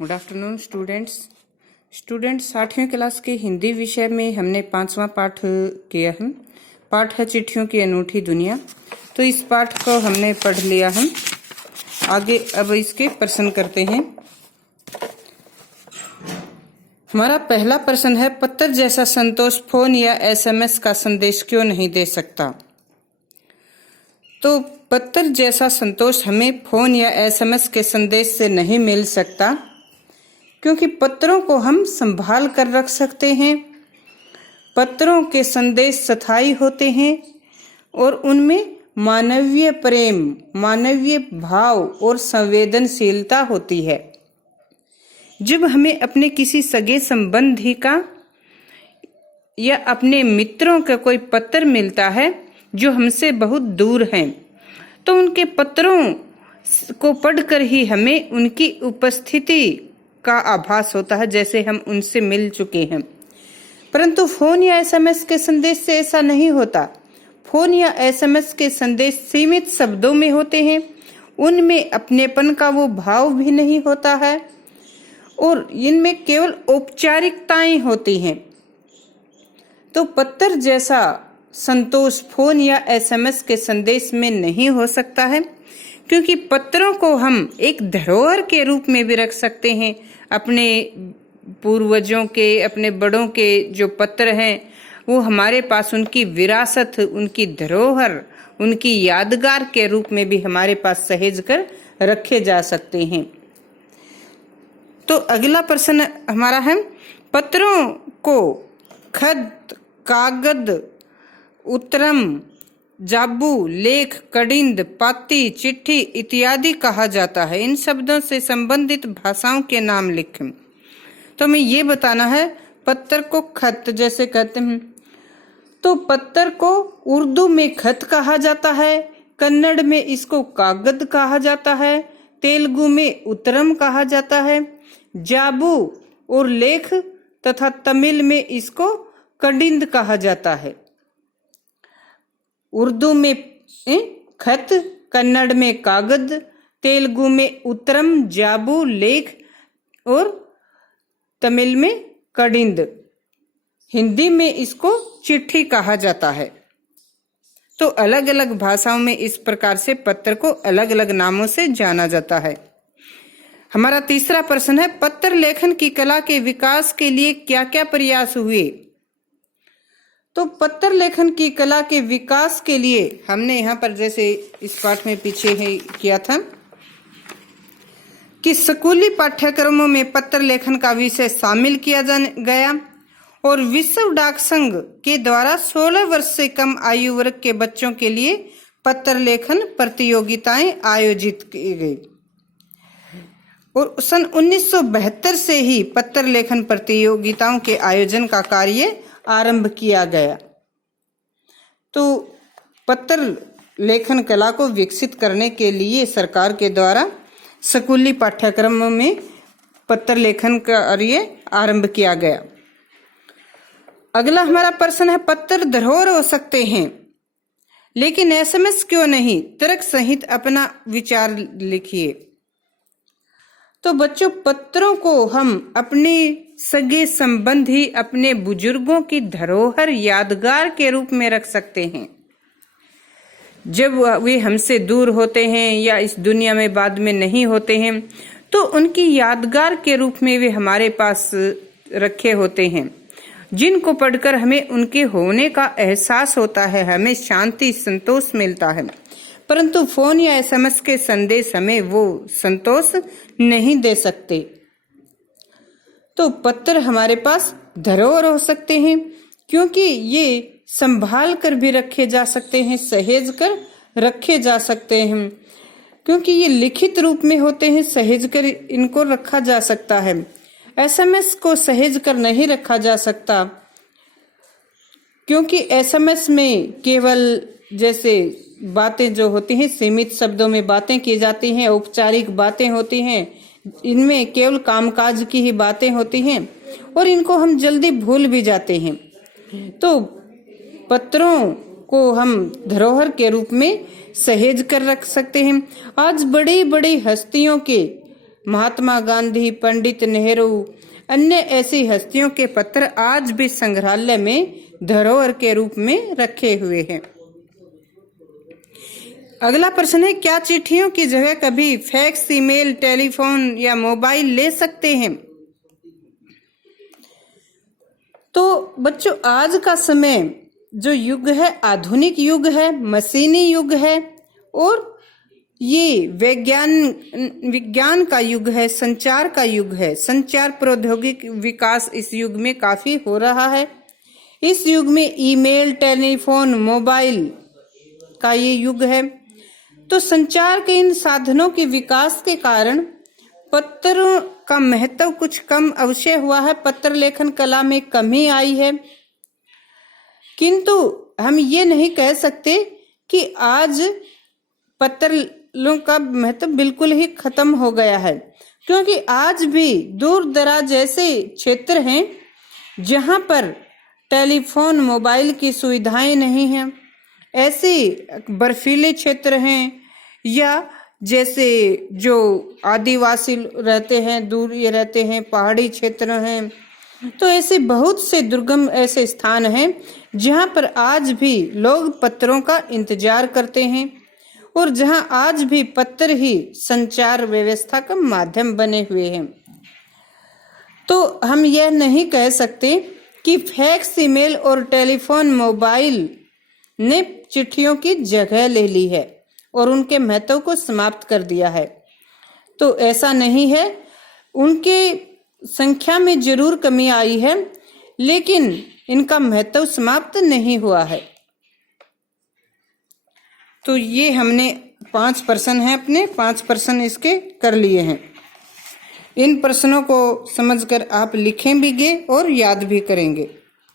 Good afternoon students 8वीं class के हिंदी विषय में हमने 5वां पाठ किया है। पाठ है चिट्ठियों की अनूठी दुनिया। तो इस पाठ को हमने पढ़ लिया है। आगे अब इसके प्रश्न करते हैं। हमारा पहला प्रश्न है, पत्र जैसा संतोष फोन या एसएमएस का संदेश क्यों नहीं दे सकता? तो पत्र जैसा संतोष हमें फोन या एसएमएस के संदेश से नहीं मिल सकता, क्योंकि पत्रों को हम संभाल कर रख सकते हैं। पत्रों के संदेश स्थायी होते हैं और उनमें मानवीय प्रेम, मानवीय भाव और संवेदनशीलता होती है। जब हमें अपने किसी सगे संबंधी का या अपने मित्रों का कोई पत्र मिलता है जो हमसे बहुत दूर हैं, तो उनके पत्रों को पढ़कर ही हमें उनकी उपस्थिति का आभास होता है, जैसे हम उनसे मिल चुके हैं। परंतु फोन या एसएमएस के संदेश से ऐसा नहीं होता। फोन या एसएमएस के संदेश सीमित शब्दों में होते हैं, उनमें अपनेपन का वो भाव भी नहीं होता है और इनमें केवल औपचारिकताएं होती हैं। तो पत्र जैसा संतोष फोन या एसएमएस के संदेश में नहीं हो सकता है, क्योंकि पत्रों को हम एक धरोहर के रूप में भी रख सकते हैं। अपने पूर्वजों के, अपने बड़ों के जो पत्र हैं, वो हमारे पास उनकी विरासत, उनकी धरोहर, उनकी यादगार के रूप में भी हमारे पास सहेज कर रखे जा सकते हैं। तो अगला प्रश्न हमारा है, पत्रों को खत, कागज, उत्तरम, जाबू, लेख, कड़िंद, पाती, चिट्ठी इत्यादि कहा जाता है। इन शब्दों से संबंधित भाषाओं के नाम लिखें। तो हमें ये बताना है, पत्र को खत जैसे कहते हैं, तो पत्र को उर्दू में खत कहा जाता है, कन्नड़ में इसको कागज कहा जाता है, तेलुगु में उत्तरम कहा जाता है, जाबू और लेख तथा तमिल में इसको कड़िंद कहा जाता है। उर्दू में खत, कन्नड़ में कागज, तेलुगु में उत्तरम, जाबू, लेख और तमिल में कड़िंद। हिंदी में इसको चिट्ठी कहा जाता है। तो अलग अलग भाषाओं में इस प्रकार से पत्र को अलग अलग नामों से जाना जाता है। हमारा तीसरा प्रश्न है, पत्र लेखन की कला के विकास के लिए क्या क्या प्रयास हुए? तो पत्र लेखन की कला के विकास के लिए हमने यहाँ पर जैसे इस पाठ में पीछे है किया था कि स्कूली पाठ्यक्रमों में पत्र लेखन का विषय शामिल किया गया और विश्व डाक संघ के द्वारा 16 वर्ष से कम आयु वर्ग के बच्चों के लिए पत्र लेखन प्रतियोगिताएं आयोजित की गई और सन 1972 से ही पत्र लेखन प्रतियोगिताओं के आयोजन का कार्य आरंभ किया गया। तो पत्र लेखन कला को विकसित करने के लिए सरकार के द्वारा स्कूली पाठ्यक्रमों में पत्र लेखन का कार्य आरंभ किया गया। अगला हमारा प्रश्न है, पत्र धरोहर हो सकते हैं लेकिन एसएमएस क्यों नहीं? तर्क सहित अपना विचार लिखिए। तो बच्चों, पत्रों को हम अपने सगे संबंधी, अपने बुजुर्गों की धरोहर, यादगार के रूप में रख सकते हैं। जब वे हमसे दूर होते हैं या इस दुनिया में बाद में नहीं होते हैं, तो उनकी यादगार के रूप में वे हमारे पास रखे होते हैं, जिनको पढ़कर हमें उनके होने का एहसास होता है, हमें शांति, संतोष मिलता है। परंतु फोन या एसएमएस के संदेश हमें वो संतोष नहीं दे सकते। तो पत्र हमारे पास धरोहर हो सकते हैं, क्योंकि ये संभाल कर भी रखे जा सकते हैं, सहेज कर रखे जा सकते हैं, क्योंकि ये लिखित रूप में होते हैं, सहेज कर इनको रखा जा सकता है। एसएमएस को सहेज कर नहीं रखा जा सकता, क्योंकि एसएमएस में केवल जैसे बातें जो होती हैं, सीमित शब्दों में बातें की जाती हैं, औपचारिक बातें होती हैं, इनमें केवल कामकाज की ही बातें होती हैं और इनको हम जल्दी भूल भी जाते हैं। तो पत्रों को हम धरोहर के रूप में सहेज कर रख सकते हैं। आज बड़ी बड़ी हस्तियों के महात्मा गांधी, पंडित नेहरू, अन्य ऐसी हस्तियों के पत्र आज भी संग्रहालय में धरोहर के रूप में रखे हुए हैं। अगला प्रश्न है, क्या चिट्ठियों की जगह कभी फैक्स, ईमेल, टेलीफोन या मोबाइल ले सकते हैं? तो बच्चों, आज का समय जो युग है आधुनिक युग है, मशीनी युग है और ये विज्ञान का युग है, संचार का युग है। संचार प्रौद्योगिकी विकास इस युग में काफी हो रहा है। इस युग में ईमेल, टेलीफोन, मोबाइल का ये युग है। तो संचार के इन साधनों के विकास के कारण पत्रों का महत्व कुछ कम अवश्य हुआ है, पत्र लेखन कला में कमी आई है। किंतु हम ये नहीं कह सकते कि आज पत्रों का महत्व बिल्कुल ही खत्म हो गया है, क्योंकि आज भी दूर दराज ऐसे क्षेत्र हैं जहां पर टेलीफोन, मोबाइल की सुविधाएं नहीं हैं। ऐसे बर्फीले क्षेत्र हैं या जैसे जो आदिवासी रहते हैं, दूर ये रहते हैं, पहाड़ी क्षेत्र हैं, तो ऐसे बहुत से दुर्गम ऐसे स्थान हैं जहां पर आज भी लोग पत्रों का इंतजार करते हैं और जहां आज भी पत्र ही संचार व्यवस्था का माध्यम बने हुए हैं। तो हम यह नहीं कह सकते कि फैक्स, ईमेल और टेलीफोन, मोबाइल ने चिट्ठियों की जगह ले ली है और उनके महत्व को समाप्त कर दिया है। तो ऐसा नहीं है, उनके संख्या में जरूर कमी आई है, लेकिन इनका महत्व समाप्त नहीं हुआ है। तो ये हमने 5 प्रश्न हैं, अपने 5 प्रश्न इसके कर लिए हैं। इन प्रश्नों को समझकर आप लिखें भी गे और याद भी करेंगे।